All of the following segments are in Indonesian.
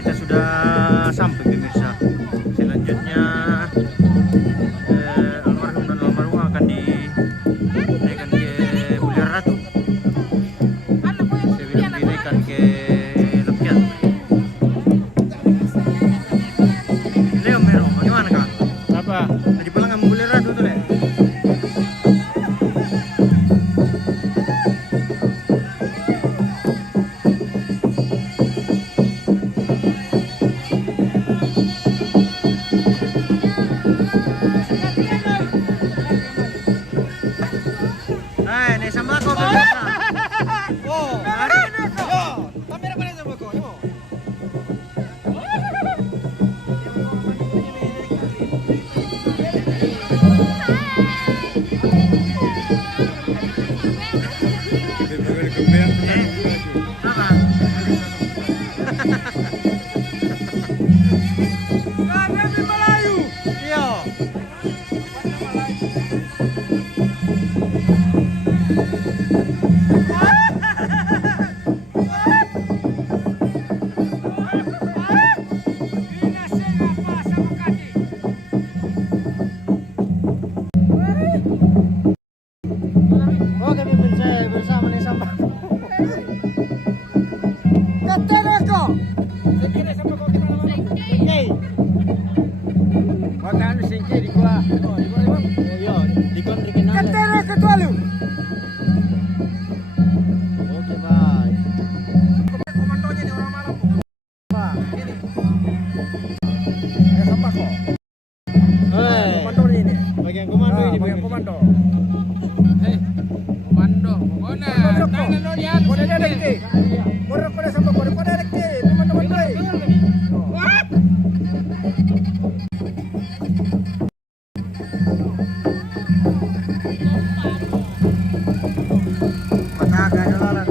Kita sudah sampai pemirsa. Selanjutnya almarhum dan almarhumah akan dinaikkan ke Bulir Ratu. Sebelum dinaikkan ke Lepian. Leo Mero, bagaimana kak? Apa? Tadi pulang sama Bulir Ratu tuh, Le? Nih sama aku pemirsa. Oh, kamera mana sama kau? Yo. Oke pemirsa, bersama nih sama. Katereko. Sekira sama kau kita nama. Oke. Makan singki di gua. Yo, di kon bikin nama. Katereko tuh lu. Oke, bye. Komandonya nih orang malam. Pak, ini. Sama kau. Komando ini. Bagian komando ini. Bagian komando. Komando, pokoknya tangan lo dia Kode dekti. Kode sama kode dekti. Teman-teman. Pataga jalan.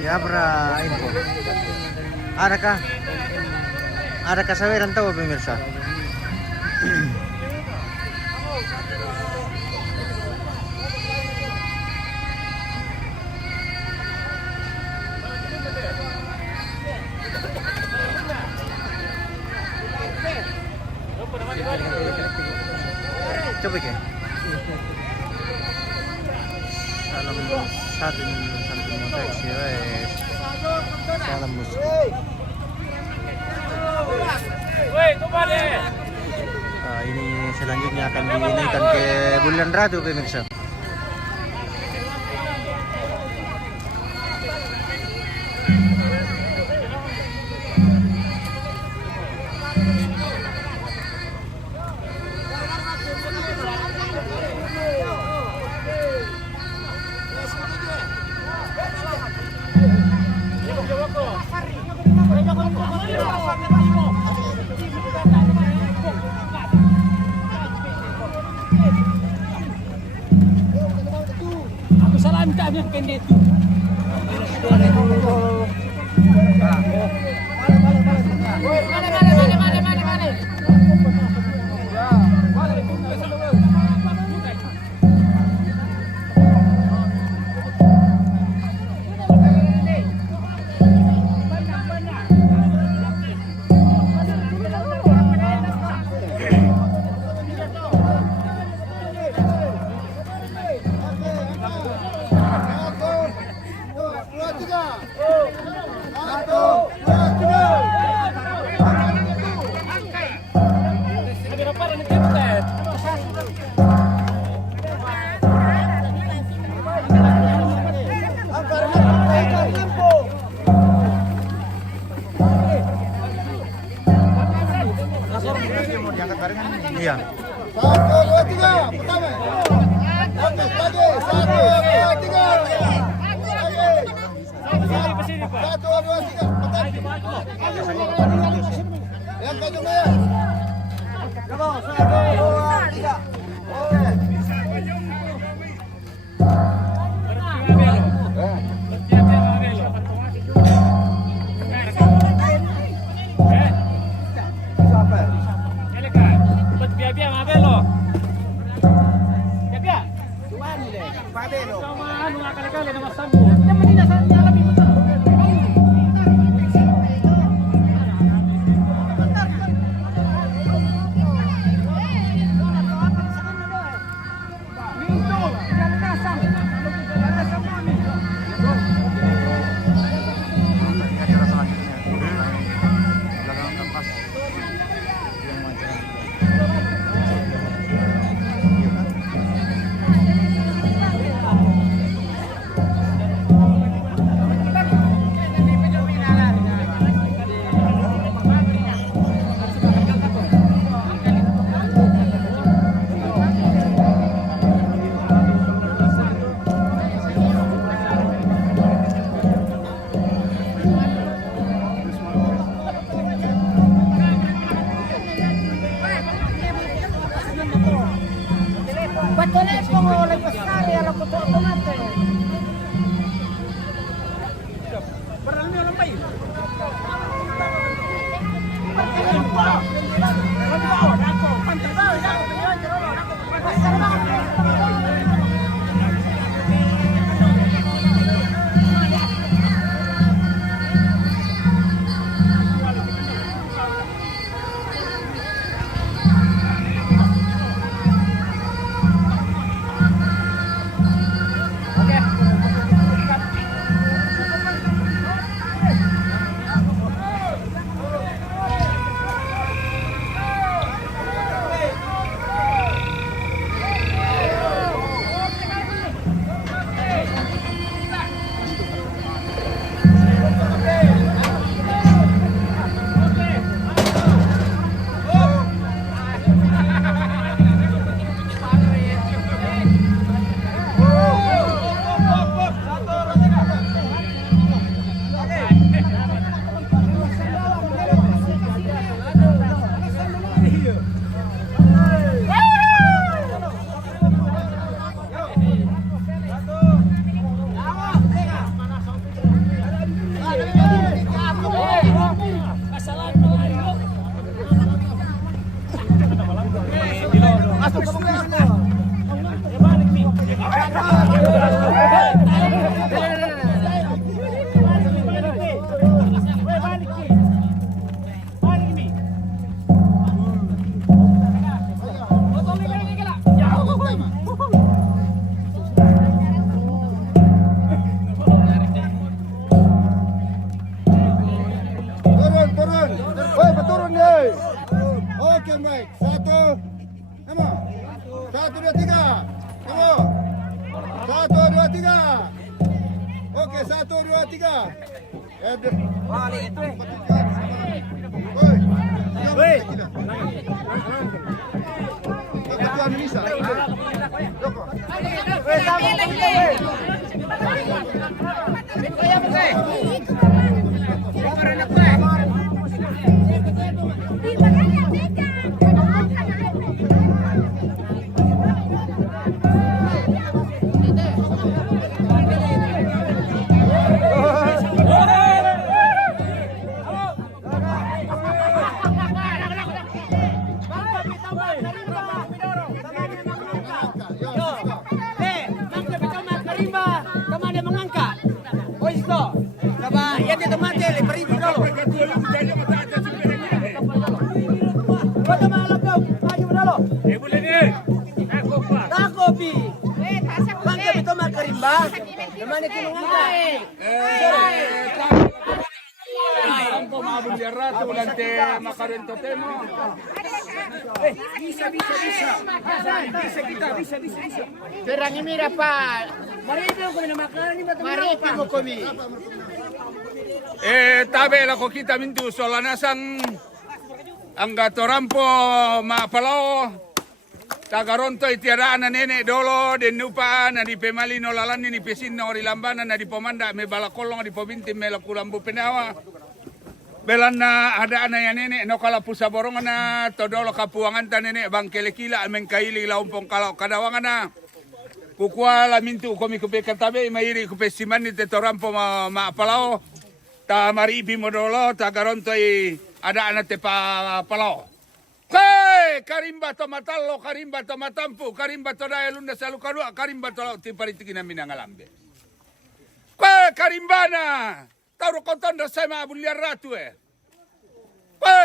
Ya bra info. Adakah saweran tahu pemirsa? Coba ke. Salam satu samping taksi, salam musik. Ini selanjutnya akan dinaikkan ke Bulir Ratu pemirsa. Aku salam kami pendeta. Mau diangkat barengan nih. Iya. 1, 2, 3, pertama. Oke, lagi. 1, 2, 3. Lagi. 1, 2, 3. Yang kajung ya. Coba 1, 2, 3. Acara selanjutnya. Belakang tempat. Yang macam. Ba't wala itong nagpasari, alam ko ito automatic. Oke, baik. 1, nama. 1, 2, 3. Kamu. 1, 2, 3. Oke, 1, 2, 3. Balik itu. Woi. Ketuaan bisa. Joko. Woi, sama kopi. Pasa ko Mangga ito makarimba. Naman ito mangga. Ang pumabol niya rato, ulante makarento temo. Bisa. Perang mira pa. Marito ko na makarimba. Marito kami. Tabe la ko kita mintu solanasang ang gatorampo mapalao tagaronto itiaraan na nene dolo den nupa na di pemali no lalan ni pesin no rilambana na di pomanda me balakolong di pobinti me lakulambu penawa belan na ada na ya nene no kala pusa borongan na todolo kapuangan ta nene bangkele kila amen kaili laumpong kalau kadawangan na kukuala mintu komi kupe katabe mairi kupe siman ni tetorampo mapalao ta maripi modolo ta garonto ada anak te palao. Hei, karimba tomatalo, karimba tomatampu, karimba todaya lunda salukadua, karimba tolao ti paritikina minangalambe. Karimbana, taruh kontonder saya ma abuliar ratu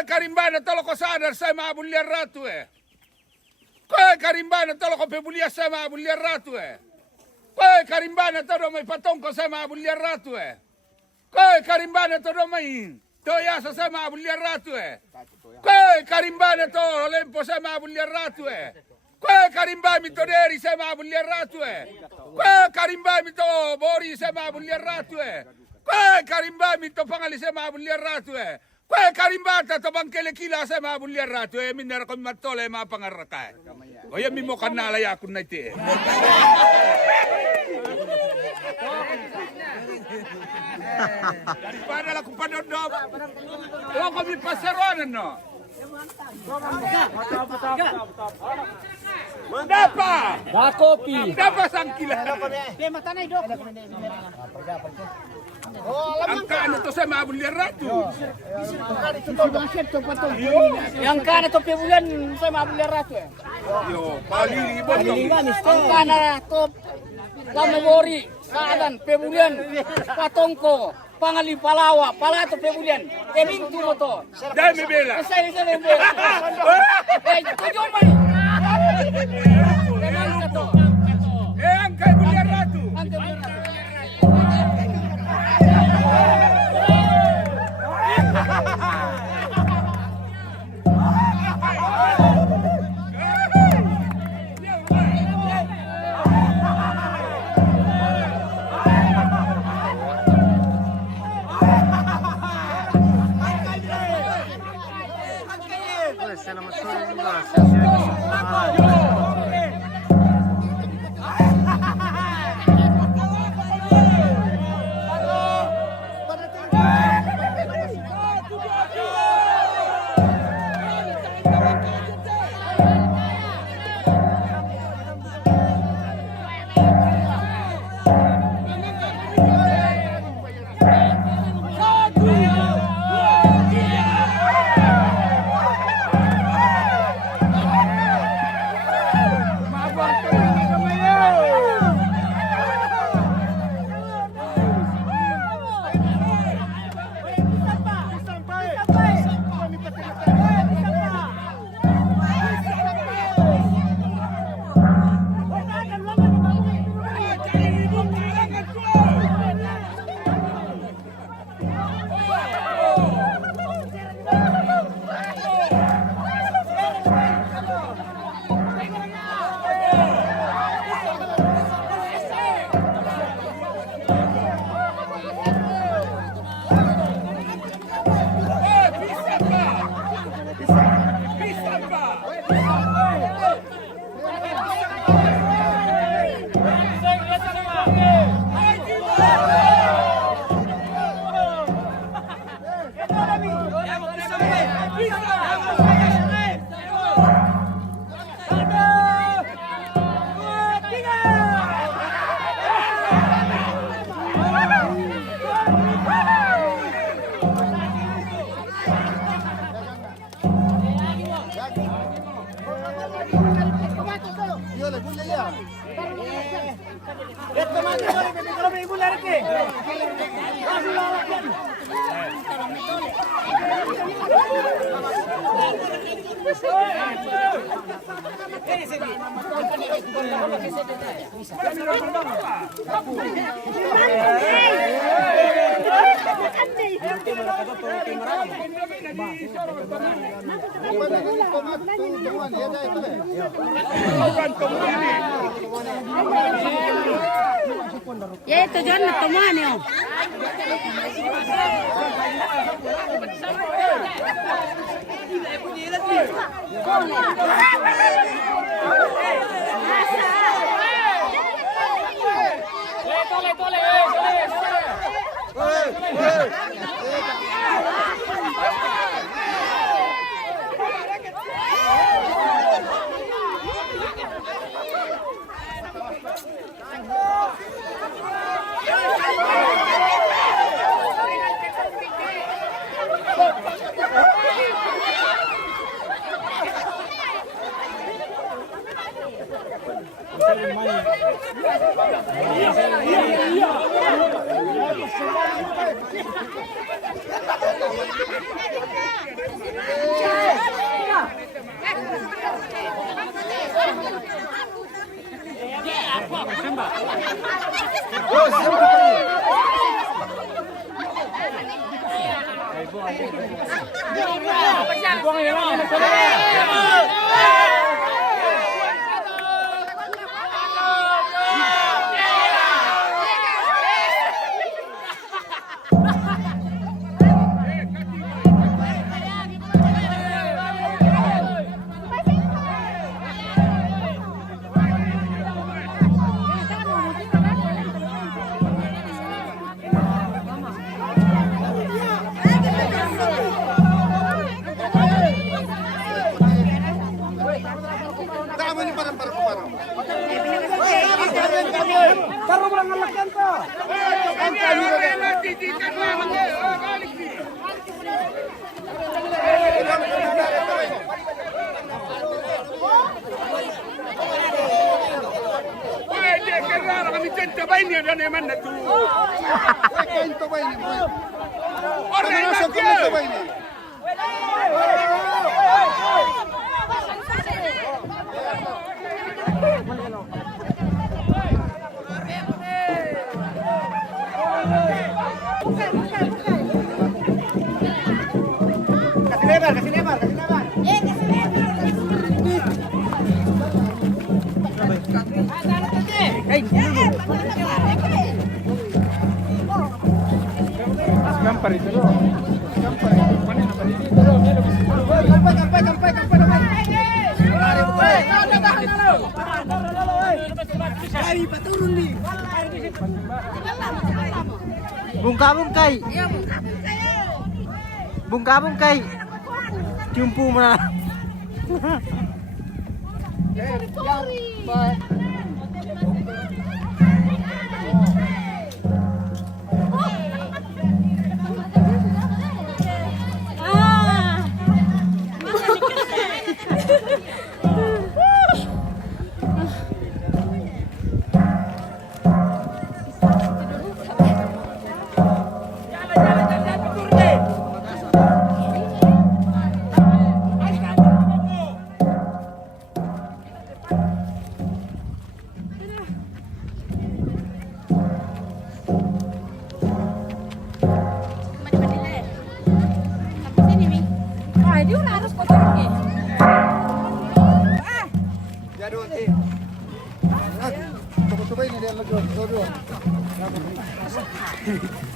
Karimbana tolo ko sadar saya ma abuliar ratu Karimbana tolo ko pebulia saya ma abuliar ratu Karimbana tolo may patong ko saya ma abuliar ratu Karimbana tolo may toya sa saya ma abuliar ratu Karimbana to lempo saya ma abuliar ratu Karimbami to deri saya ma abuliar ratu Karimbami to bori saya ma abuliar ratu Karimbami to pangali saya ma abuliar ratu Karimbata to bangkele kila saya ma abuliar ratu minara ko matole ma pangaraka o yami mo kanala ya kun naiti daripada la kupadodop lo kami pasaronan no Dapa! Da kopi. Dapa sangkila. Dia mata na idok. Ang kaano to sa mabulir ratu. Yang kana to pebulan sa mabulir ratu. Yo, palilibot to. Ang kana to lamobori saadan pebulan patongko pangali palawa pala to pebulan kemintu mo to. Dami bela. Saya bela. Tujuan man. Keman sa to. Ang kay bulir ratu. Ang kebulan ratu. Ya tujuan teman ya. Bungka-bungkai. Bungka-bungkai. Jumpu mana?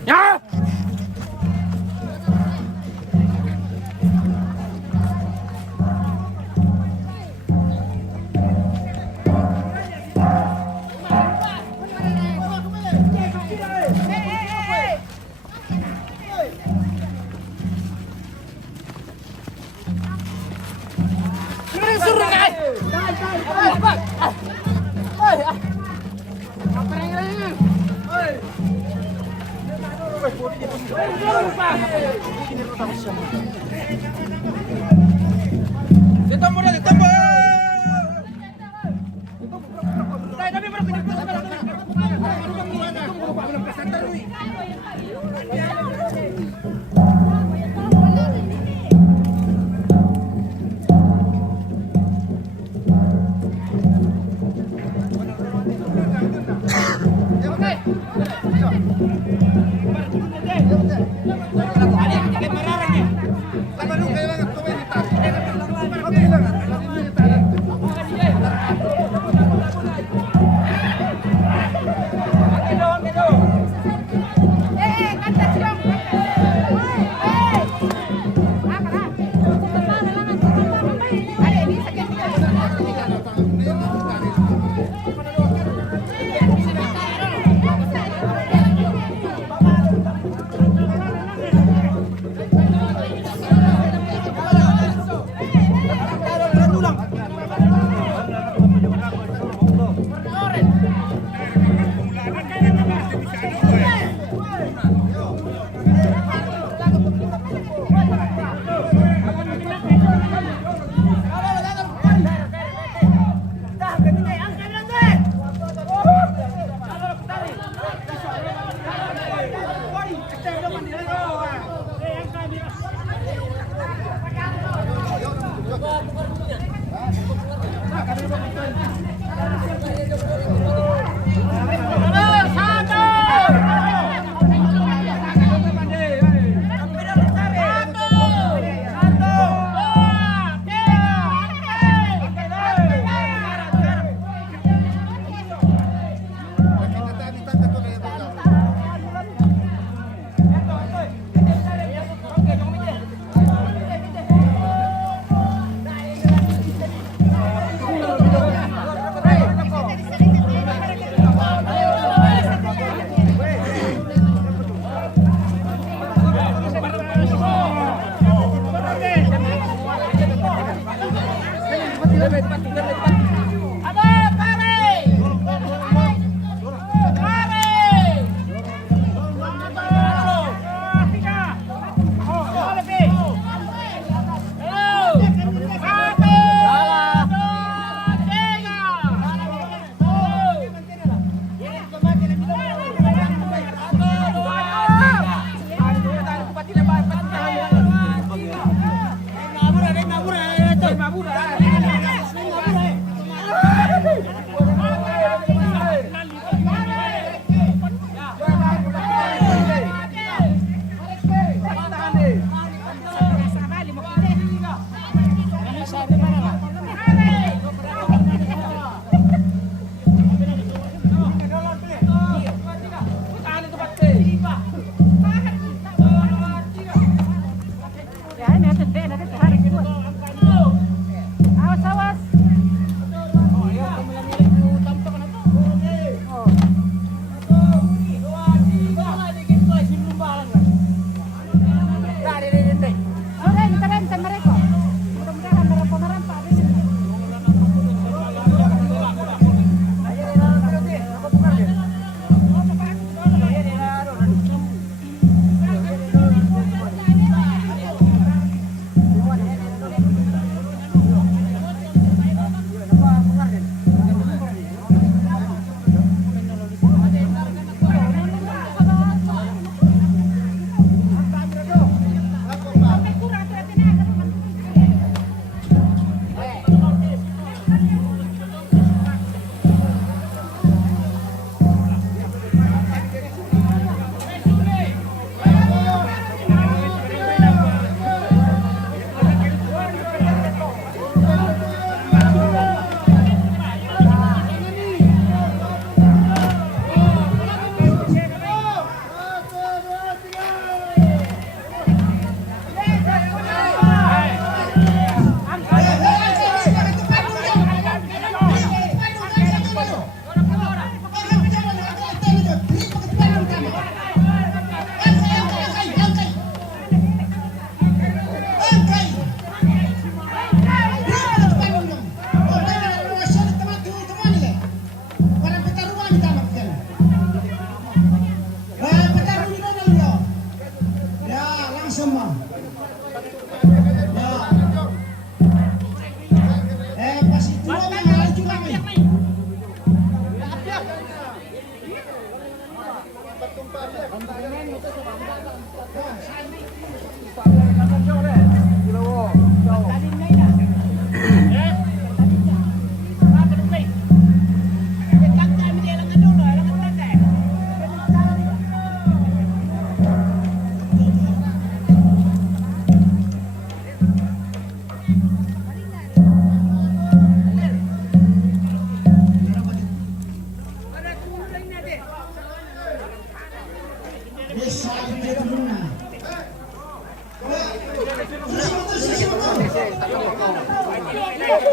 Ya. Ditambah.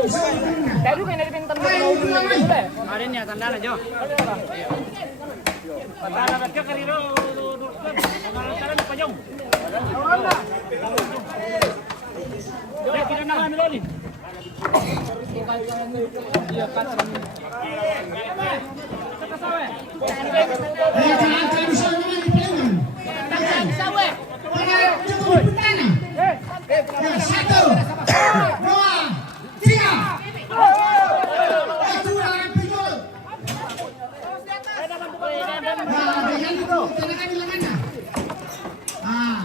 Dari kan dari pintar mau dulu deh. Ada nih tanda aja. Tanda aja kali itu. Sekarang pajong. Ya kita nangan dulu nih. Iya kan. Satu, dua, tiga. Itu larangan pinjol. Nah, dengan itu tanakan di lengannya. Ah.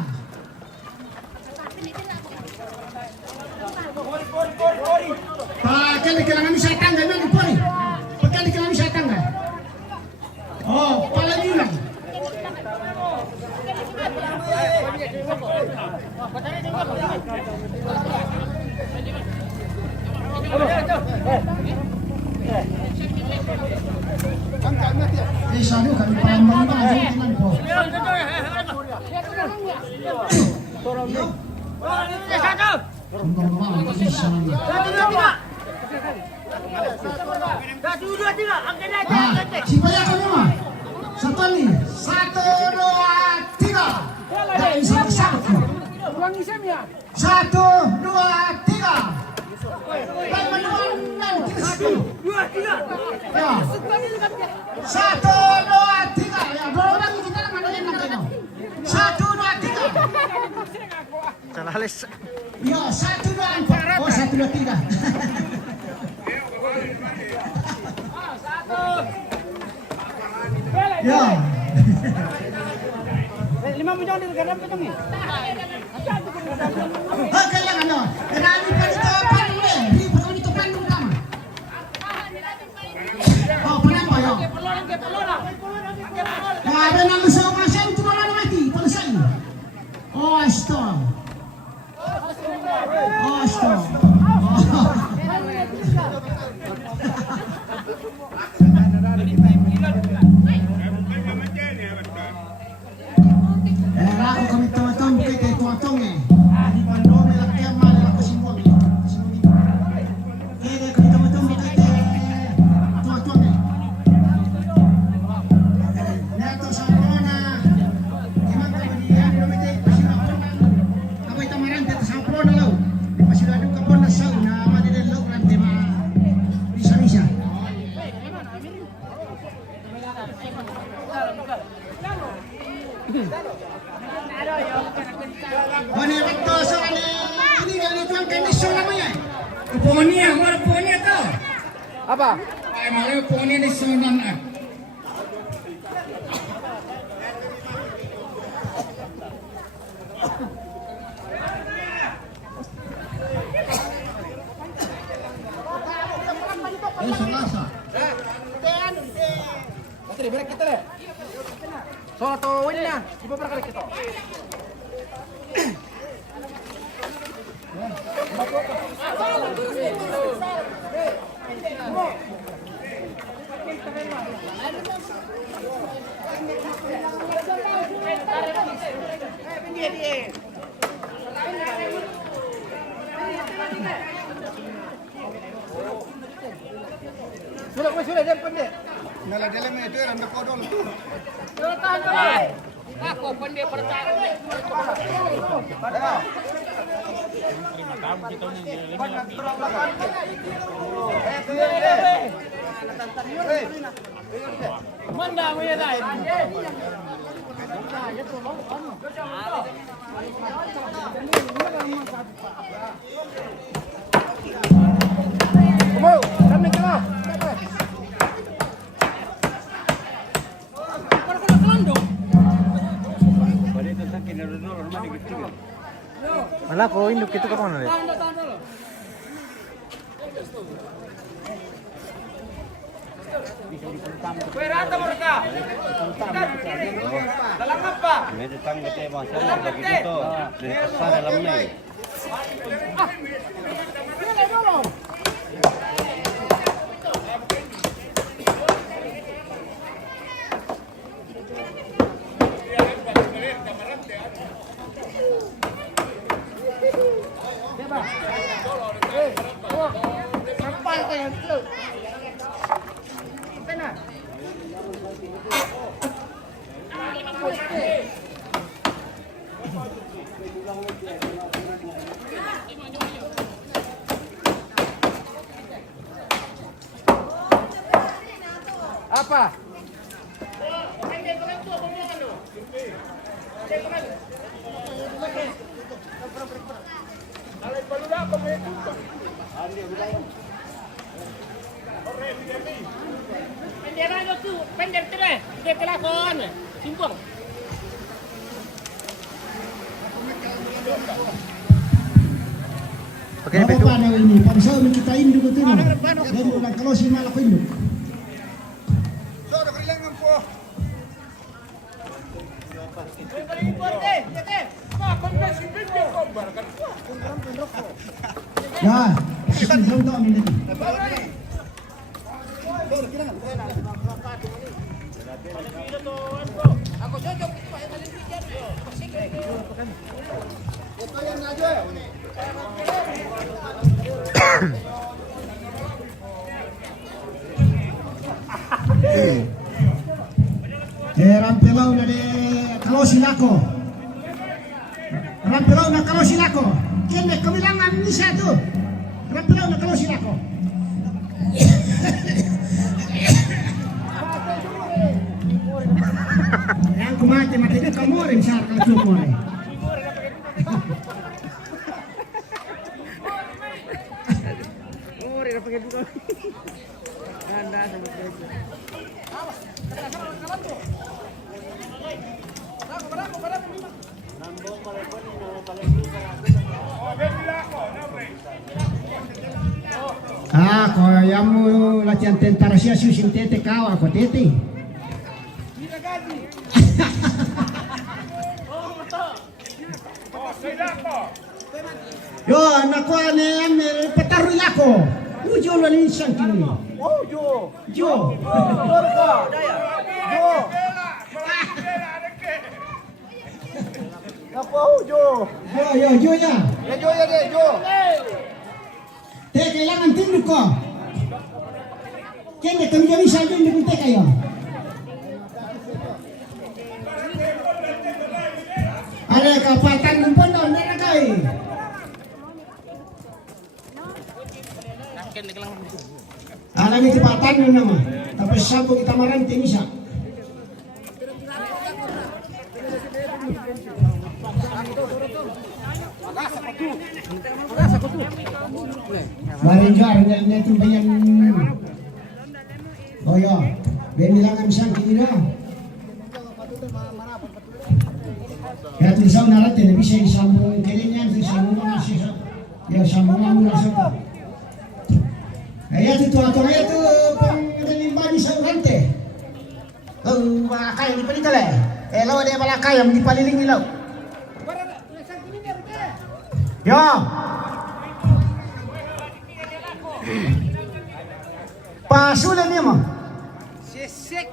Pakai di kelangan bisa tangga nanti pori. Pakai di kelangan bisa tangga. Oh, pala bilang. Sadu kami paham teman po. Supaya kami mah. Satu nih, 1, 2, 3. Dan satu. Ulangi Sam ya. 1, 2, 3. Dan menuan dan 2, 3. Ya. 1, 2, 3. Ya, dua orang kita nama yang namanya. 1, 2, 3. Calalis. Ya, 1, 2, 4. Oh, 1, 2, 3. Ya. 5 million din ganap ito ni. Kailangan no. Marami pa dito panule. Di pa dito panule tama. Oh, panapa yo. Ada nang sa masya itu malah mati, selesai. Oh, astaga. Oh, astaga. Aku kami tuatong kita tuatong eh. Di pandong melak kema melak kesimbol. Kede kami tuatong kita tuatong eh. Nato sa corona. Imang kemudian domete pasilapon. Apoy tamaran dito sa corona law. Pasilado ka po na saw na madidel law kan tema. Bisa-bisa. Bani waktu soalnya ini kali tuan kondisyon namanya. Ponia, mana ponia tau? Apa? Malah ponia di sana. Ini Selasa. Oke, balik kita deh. Soal to win-nya, di beberapa kali kita. Sudah jangan pendek. Nala dalam itu randa kodol. Aku pendek pertama. Manda mo yan ay. Kumo, kami ka. Malah ko induk itu kapan nih? Berata mereka. Dalam apa? May datang kita bahasa begitu di pasar dalamnya. Apa? Penderan itu, pendek terus, dia kelakon, simpang. Oke, Apa betul. pa na ini? Pagsaw na kita induk ito no. Dan ulang kalau si malako induk. Ya, susun daw amin dito. Rampelaw na de kalau silako. Rampelaw na kalau silako. Kene kamilangan ni satu. Rampelaw na kalau silako. Yang kumate mati kamu rin sa kalsuko rin. Ko yang mo latihan tentara siya susin tete kau ako tete. Yo, naku ane petaruy ako. Ujo lo ni siyang kini. Oh, Jo. Jo. Naku, Jo. Jo ya. Ya, Jo ya deh, Jo. Te kailangan tinduk ko. Kende kami jadi saja induk te kayo. Ada kapatan kumpul doon na kay. Alam itu kapatan mo naman. Tapos sabo kita maranti misa. Marin jar na tumbayan. Oh ya, bemilangan sang kini dah. Ya tulisan natin bisa disambung kirinya disambung masih ya sambungan langsung. Ya itu atau ya tu pengelimba di saurante. Oh, balakay di palikale. Lawa dia balakay yang di paliling ilaw. Ya. Pasulan niya mo. Sisik.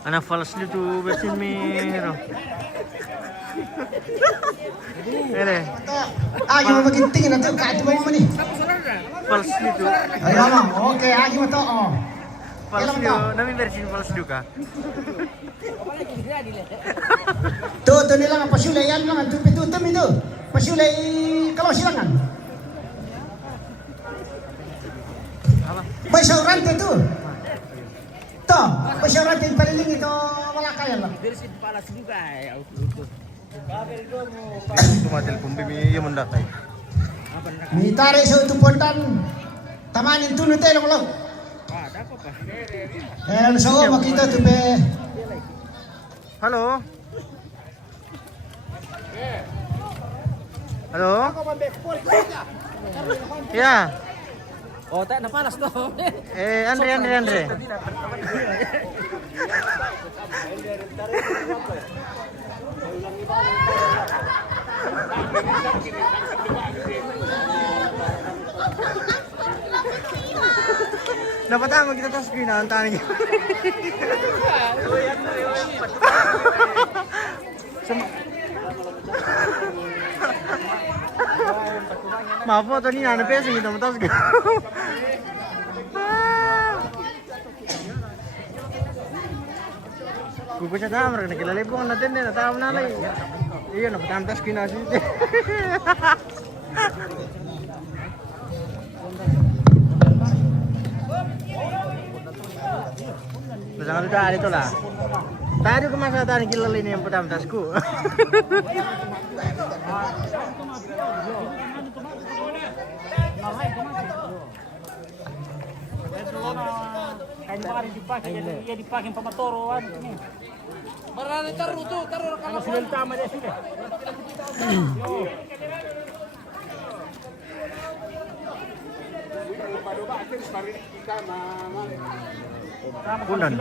Anak falas dito bersin miro. Ere. Ayo maginting na to kahit mo man ni. Falas dito. Ayo mo. Okay, ayo mo to. Oh. Falas dito. Nami bersin falas dito ka. To nila ang pasulay yan lang ang tupitum ito. Pasulay kalau silangan. Pasaurante tu. To, pasaurante paliling ito wala kaya lang. Bersin palas juga ya. Tumatil pumbi yung mendatay. Mitare sa utupontan. Tamanin tuno tayo lang. So makita tu be. Halo. Halo. Ya. Oh, tak napalas to. Andre. Dapat tayo kita tas screen ang tanong niya. Mafoto ni ana pesa kita matas ko. Kuko siya camera nakilala po natin din natawa na lay. Iyon napatamtas kinasi. Bersama kita itu lah. Tadi aku masa tadi kilala ini yang patamtasku. Dia dipakai pemotoroan ini. Marane taruh kalau sudah tama dia sudah. Pundan.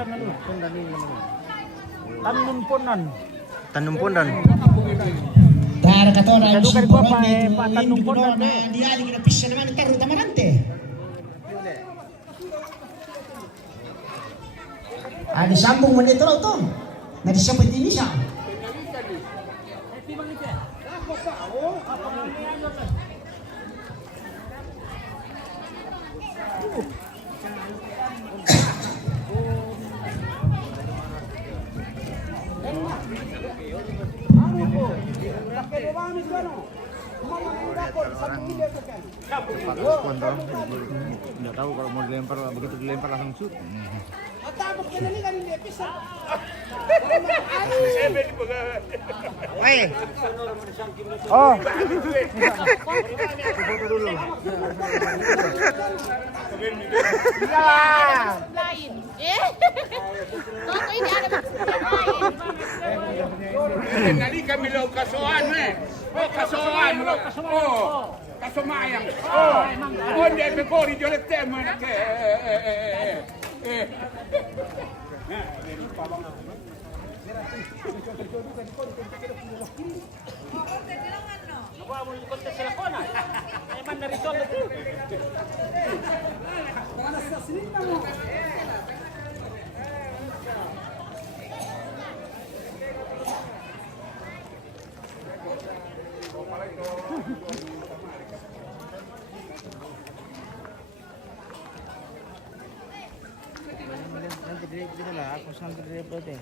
Tanum pundan. Dar kata orang yang suka na dia lagi na pisah naman taruh tamarante. Ada sambung mo nito to. Na di siya pwede siya. Nggak tahu kalau mau dilempar, begitu dilempar langsung shoot. Hey. Oh. Lain. Toko ini ada lain. Nali kami lo kasuan Oh, kasuan lo. Oh, kasumayang. Oh, dia bekori jolet tema ke. Dito lah, aku sampai dari protes.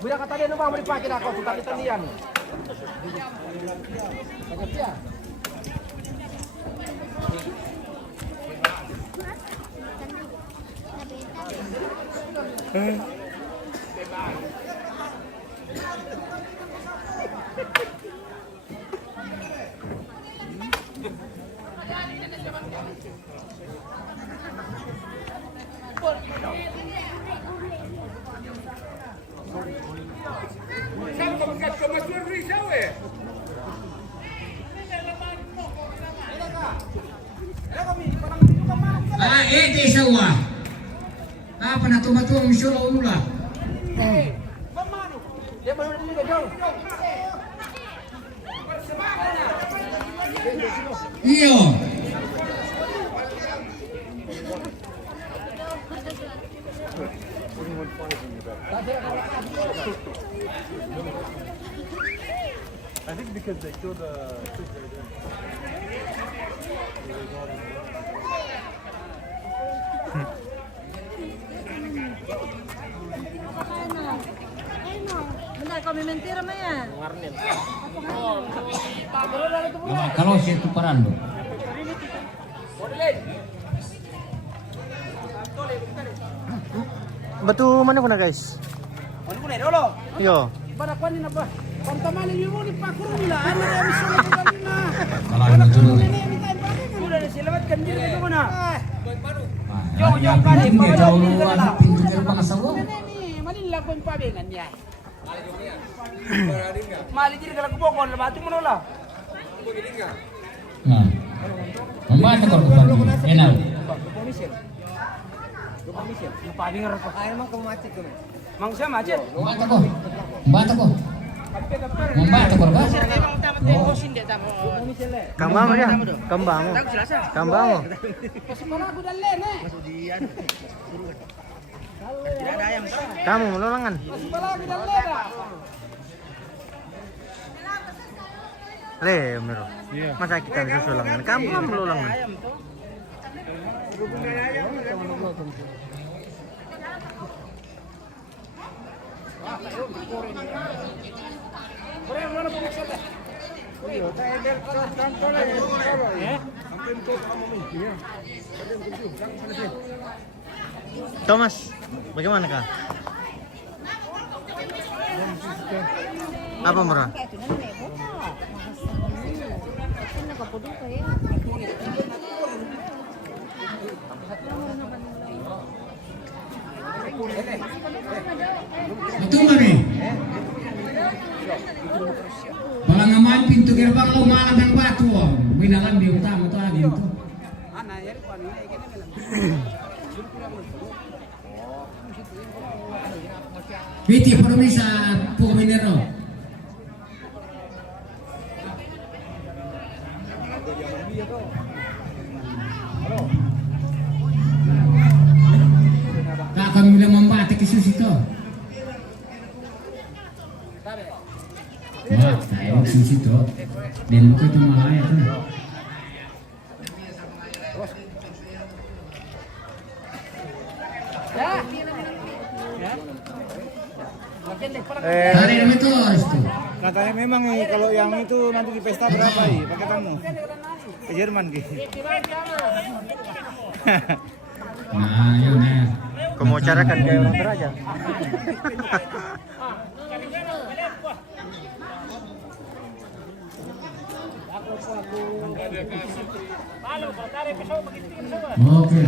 Bila kata dia mau dipakai aku suka ditandian. Ete sawa. Apa na tumatong misyon mula? Iyo. I think because they killed the Benar kami mentira maya. Kalau situ parando. Batu mana kuna guys? Ano ko na dolo? Yo. Para kuan na ba? Pantamali mo ni pakuro nila. Ano ya misyon na. Kalau itu dulu. Sudah diselamat kan diri ko na. Yang pintu dulu ada pintu gerbang sawo. Manila ko yung pabengan niya. Mali diri kalau kubokon labatu mo nola. Nah. Membaca kalau kepada enak. Bata ko. Bata ko. Bata ko ba? Kamba mo ya. Kamba mo. Kamba mo. Kamu melulangan. Le, Mero. Masa kita bisa sulangan? Kamu kan melulangan. Thomas, bagaimana kak? Apa murah? Betul mami. Balangaman pintu gerbang lo malam yang batu. Binalan dia utama tuh lagi itu. Piti permisa puminero. Tak kami bilang membatik ke susito. Wah, tayo susito. Dan buka itu malaya tuh. Tari naman itu. Katanya memang kalau yang itu nanti di pesta berapa pakai kamu? Ke Jerman gitu. Nah, yun na. Kamu carakan kayak orang Toraja. Oke.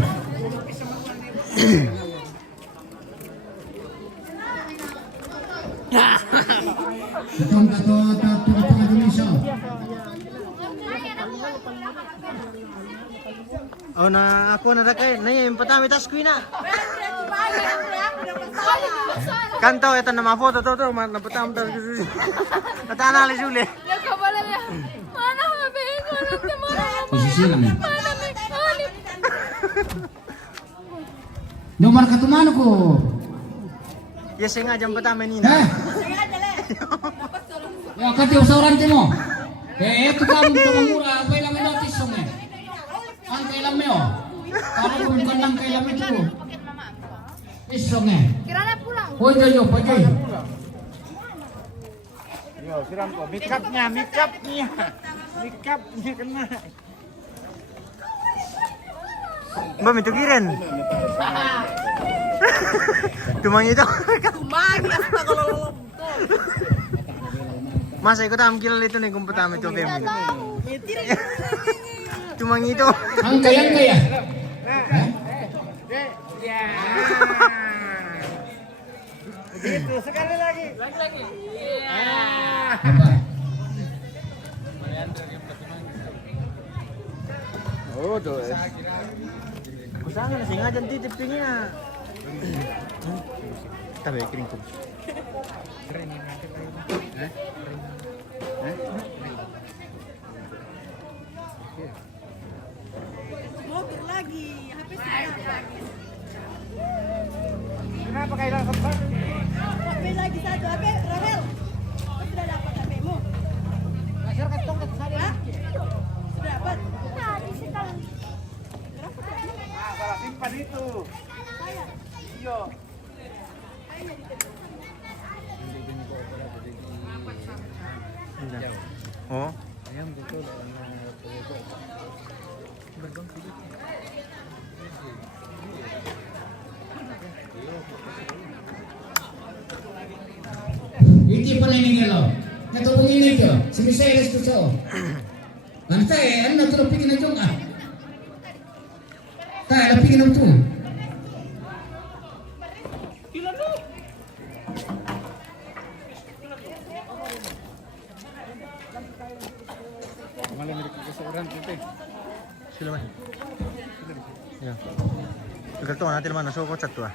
Itong tatong Indonesia. Oh na ako na kay na yung patami tas kuina. Kanto ito na mga foto to na patam tas kusi. Natanali suli. Posisi lang. Nomor katumano ko. Yes nga jam patami nina. Eh. Ya kati usaran mo. Itu kamu murah, apa yang notis song eh. Ang kailan mo. Kalau bukan lang kailan itu. Isong eh. Kirana pulang. Hoy yo, pagay. Yo, siram ko. Make-upnya kena. Mbak itu kiren. Tumang itu. Masa ikut amkil itu nih kumpet itu kayak Tumang itu. Ang kaya. Begitu sekali lagi. Apa? Oh, tuh. Kusangan sengaja titipnya. Tapi kering tuh. Motor lagi, HP lagi. Kenapa kailangan kembar? HP lagi satu, HP Rahel. Kau sudah dapat HP-mu? Masyarakat tongkat saya. Sudah dapat? Salah simpan itu. Iya. Oh. Iti pala ini lo. Natulong ini ko. Siniseles ko siya. Nanti, ano natulong pikin na itong ah. Tayo, napigin na ito. Malam ini keseorang kita. Silakan. Ya. Gerto natin mana so kocak tuh.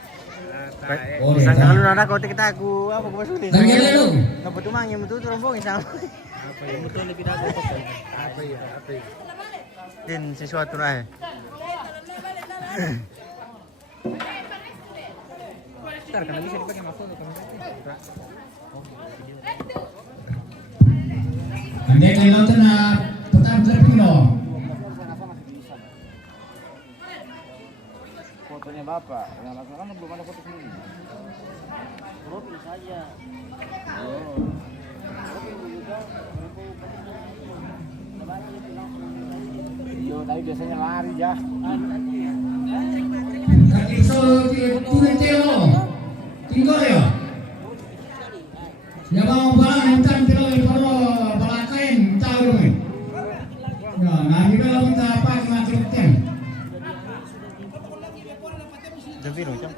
Boleh. Isang kalau nada kau kita aku apa kau masukin. Lagi ada lu. Dapat tuh mang yang betul tuh rombong isang. Apa ya? Betul lebih dapat kocak. Apa ya? Din sesuatu lah. Ntar karena bisa dipakai masuk kalau Andai kali lautan na putar Filipino. Fotonya Bapak, yang lakukan belum ada foto sendiri. profil saja. Iya, tapi biasanya lari ya. Kaki so turun telo. Tinggal ya. Ya mau balang entar telo iparo balakain tahu dong. Ya, nah kita lo minta apa cuma captain. Javiro macam.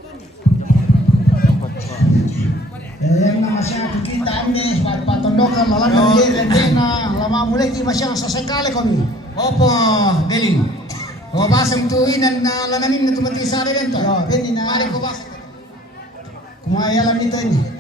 Yang nama siya kita ini patondokan malam dia na lama mulai di masya sa sekali kami. Opo, Beling. O basang tuinan na lanamin na tumati sa rin to. Yo, pwede na. Mari ko bas. Kumaya lang nito ini.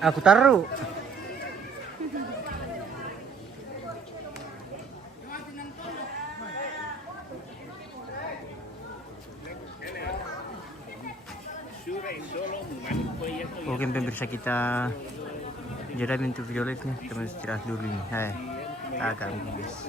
Aku taruh. Oke pemirsa kita jeda pintu video live nih, teman istirahat dulu nih. Hai, agak guys.